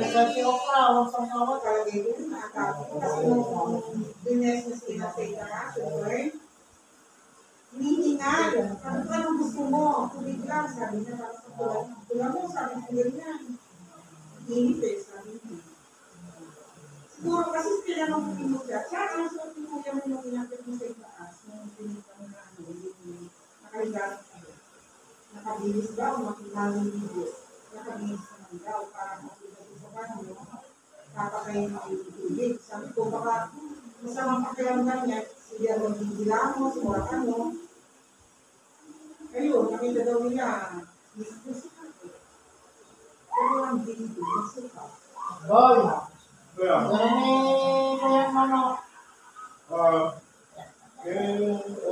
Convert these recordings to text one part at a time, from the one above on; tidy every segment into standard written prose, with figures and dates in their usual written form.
Kasi ako pa, huwag sa mga talaga yun. Kasi nung dines na sila sa itaas, hinihingal. Sabi ko, anong gusto mo? Tubig lang. Sabi niya, para sa tulang mo. Sabi ko, ganyan. Hinit eh, sabi niya. Siguro kasi sila nung pinugya. Tsaka ang suot mo yung nung inakit mo sa itaas, nung pinugya mo na nakahigarap kayo. Nakabilis daw, makimaliligis. Nakabilis naman daw, para makita sa kanyo. Papakain mo yung tubig. Sabi ko, baka masamang pakiramdam niya, siya mag-gilamos, murakan mo. Ayun, nakita daw niya, gusto ka. Pero ang dito, gusto ka. Boy! Kaya ano?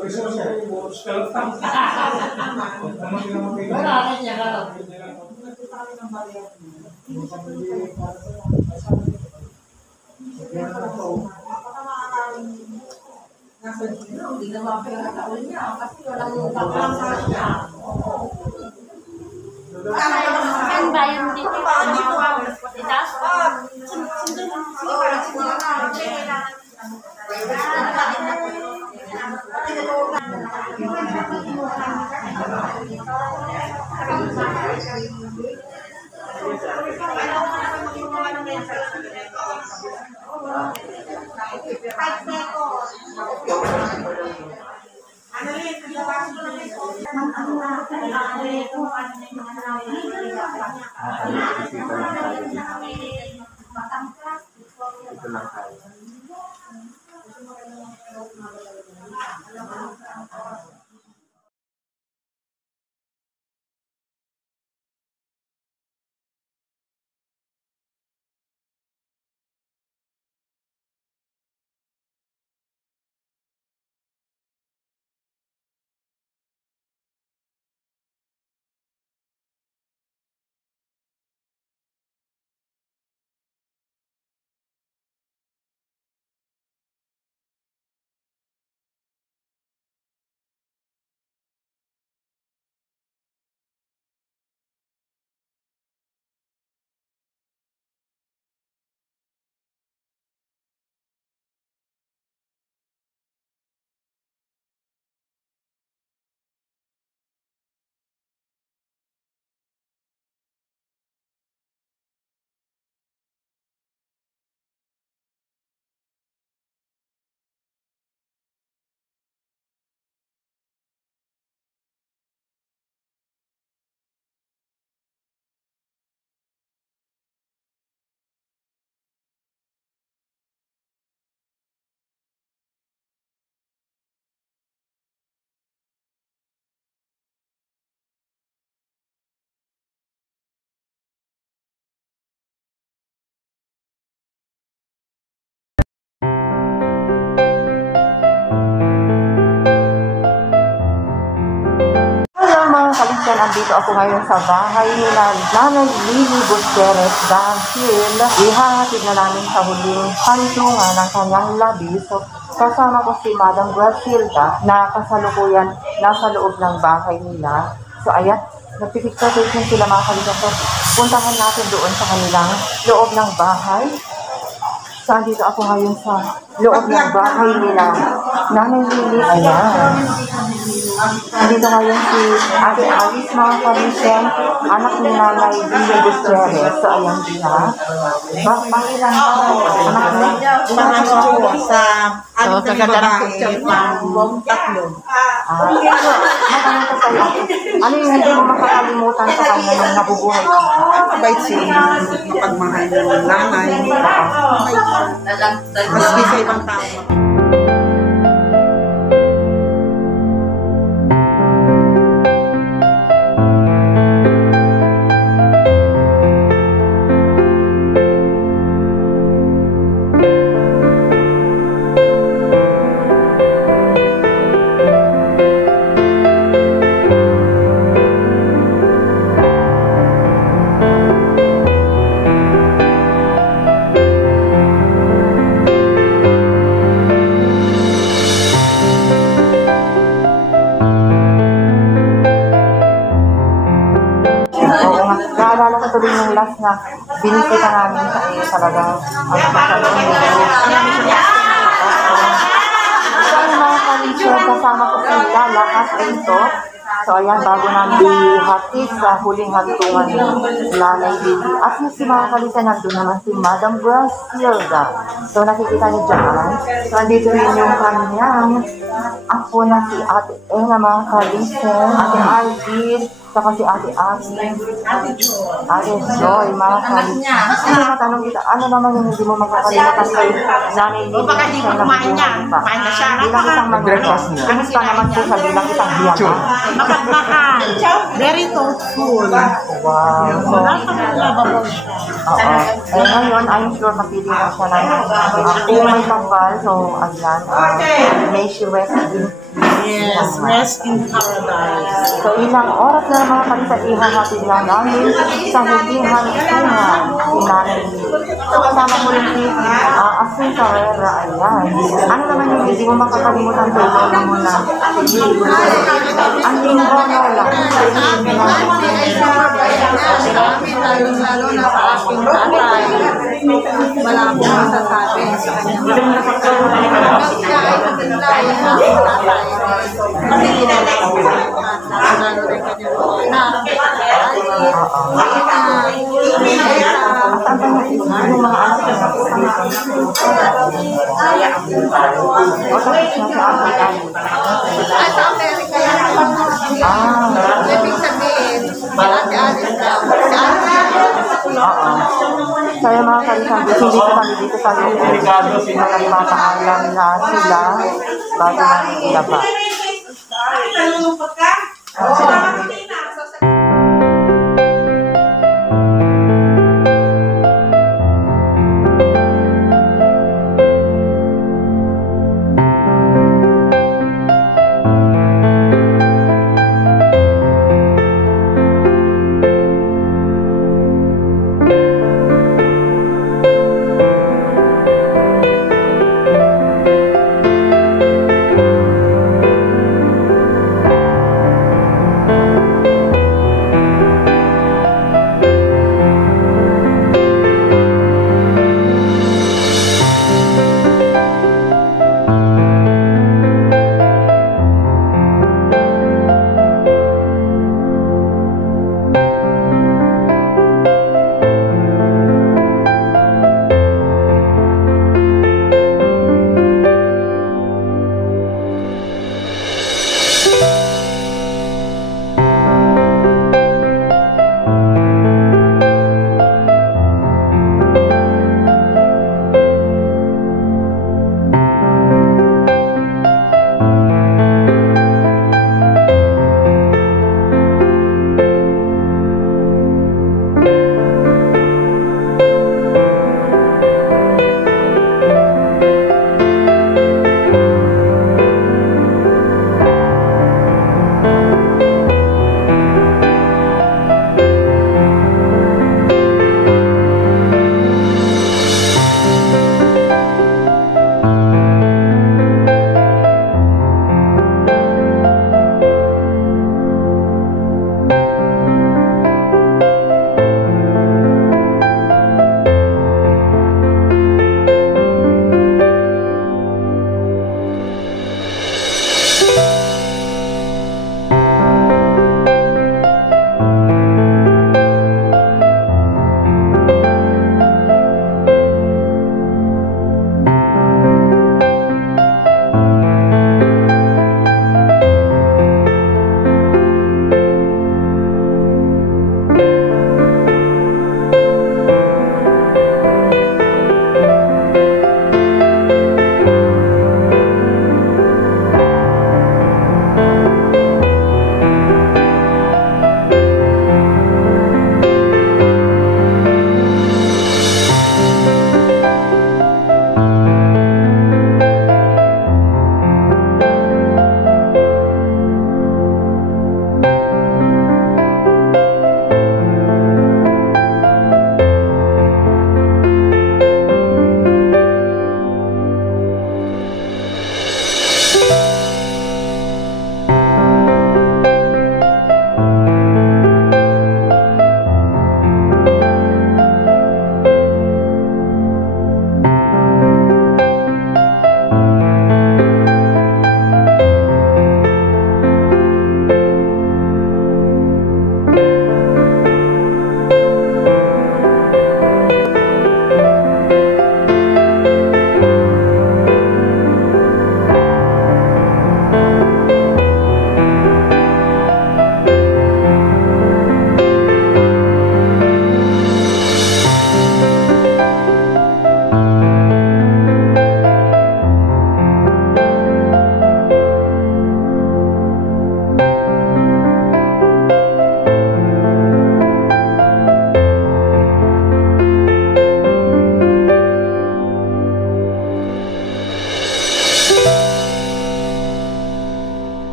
Original siya, boros ka lang. Marami niya ka. Nagpunta kami ng barya. Hindi siya pwede para sa nasa dito, hindi na mapagkakaon niya kasi walang kapalasan niya. Saan ba yung dito? Dito ang patitas? Ito lang tayo. Kalinsan, andito ako ngayon sa bahay nila Nanay Lily Gutierrez dahil ihahatid na namin sa huling hantungan ng kanyang labi. So, kasama ko si Madam Grasilda na kasalukuyan nasa loob ng bahay nila. So, ayan, nagpipictation sila mga kalinsan. So, puntahan natin doon sa kanilang loob ng bahay. So, andito ako ngayon sa loob ng bahay nila Nanay Lily. Ayan. Andito ngayon si Ate Alice, mga kalinsan, anak ni Nanay Lily Gutierrez. So, ayan din ha. Pangilan ka anak niya? Pangalawa sa anak ng babae, tatlo. Matanong ko sa'yo, ano yung hindi mo makakalimutan sa kanya nung nabubuhay ka? Mabait siya, mapagmahal ng nanay. Maski sa ibang tao. siya ay talagang ano pa siya doon. So yung mga kalisa, kasama ko sila lakas dito. So ayan, bago namin ihatid sa huling hantungan ng Nanay Lily. At yung si mga kalisa, nandun naman si Madam Brasilda. So nakikita niyo dyan. So andito rin yung kanyang apo na si Ate Ena, mga kalisa, Ate Alvin, saka si Ate Ami, Ate Joy, mga kalisa. Ano matanong kita, ano naman yung hindi mo magkakalimutan kay Nanay Lily? Baka di mo kumain niya. Kumain na siya. Bilang isang mag-breakfast niya. Kamusta naman po sa bilang isang biyama? Mapagmahal. Very thoughtful. Wow. So, Napaka-lovable siya. oo. Eh ngayon, I'm sure napili na siya ng kung may kapal. So, ayan. May she rest in Yes, rest in paradise. So, ilang oras na mga kalisa, ihahatid lang namin sa huling hantungan si Nanay Lily. So, kasama mo rin si Asin Carrera, ayan. Ano naman yung hindi mo makakalimutan kay Lola mo na ang linggo na lang. Lalo na sa aking tatay. Wala akong masasabi sa kanya. Siya ay magandang tatay. Kasi lalo rin kanya Yung mga anak na sa Amerika yan. Ibig sabihin, ate-alis daw. So yung mga kalisang hindi ko kami dito sa Liligados, nagpapaalam na sila bago namin ilaba. Nalulungkot ka? Oo.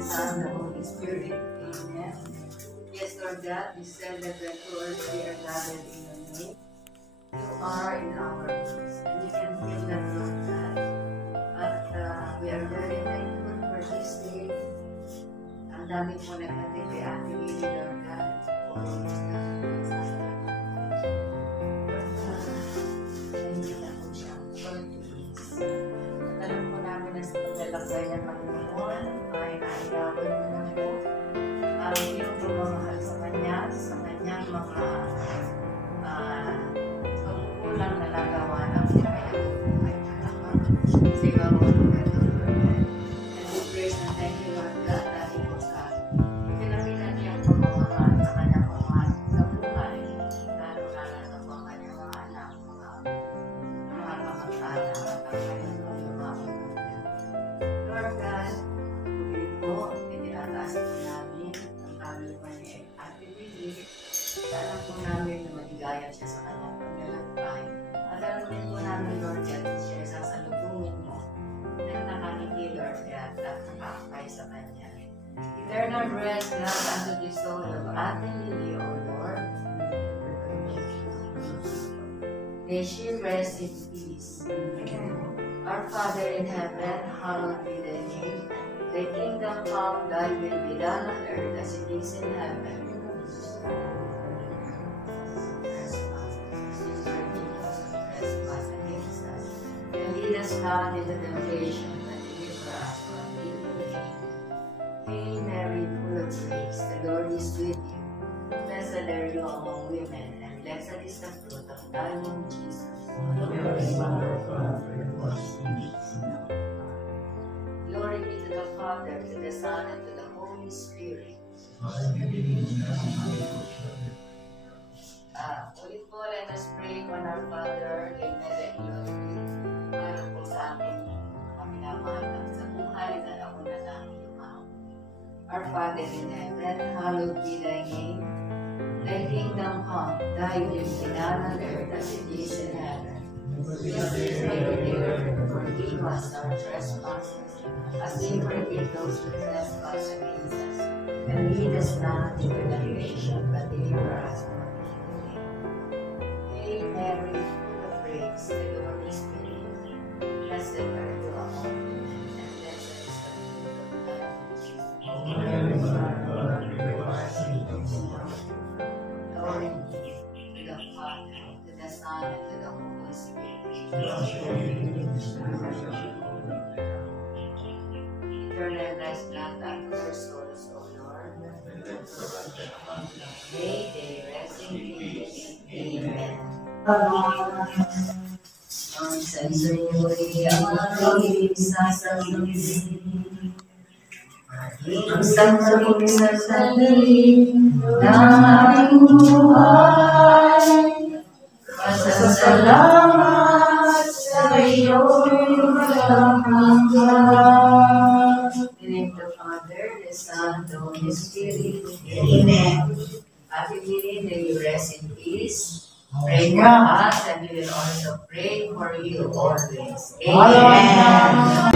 the Son, the Holy Spirit. Amen. Yes, Lord God, you said that when two or three are gathered in your name, you are in our midst. And you can feel that, Lord God. But we are very thankful for this day. Ang dami po nagkatid kay Ate Lily, Lord God. Hindi na po siya. Alam po namin na sa paglalakbay ng Panginoon ay naayawin mo na po ang iyong pagmamahal sa kanyang mga pagkukulang na nagawa ng kanyang buhay talaga. Siguro po na Lord. And we praise and thank you, Lord God, dahil po sa pinakita niyang pagmamahal sa kanyang mga sa buhay, lalo-lalo na po ang kanyang mga anak, mga kamag-anak at ang kanyang mga lumaon. Lord God, muli po, itinataas po namin ang kaluluwa ni Ate Lily. Alam po namin na maligaya siya sa kanyang paglalakbay. At alam din po namin, Lord God, siya sa salubungin mo na nakangiti, Lord God, at nakakapay sa kanya. Eternal rest, love unto the soul of Ate Lily, O Lord. May she rest in peace. Our Father in heaven, hallowed be thy name. Thy kingdom come, thy will be done on earth as it is in heaven. And lead us not into temptation, but deliver us from evil. Hail Mary, full of grace, the Lord is with you. Blessed are you among women, and blessed is the fruit of thy womb, Jesus. Glory be to the Father, to the Son, and to the Holy Spirit. Ulit po, let us pray on our Father, in heaven, para po sa amin, kami naman sa buhay na nauna namin lumaw. Our Father in heaven, hallowed be thy name. Thy kingdom come, thy will be done on earth as it is in heaven. Give us this day our daily bread, and forgive us our trespasses, as we forgive those who trespass against us. And lead us not into temptation, but deliver us from evil. Hail Mary, full of grace, the Lord is with you. Blessed are you among women, and blessed is the fruit of thy womb, Jesus. Glory be to the Father, to the Son, and to the Holy Spirit. Eternal rest, grant unto our souls, O Lord. May they rest in peace. Amen. Ang sansunuwi ang aking sasabihin. Ang sansunuwi sa sabihin na aking buhay. Pasasalamat sa iyo'y walang hanggan. In the Father, the Son, the Holy Spirit. Amen. Ate Lily, may you rest in peace. Pray for us, and we will also pray for you always. Amen.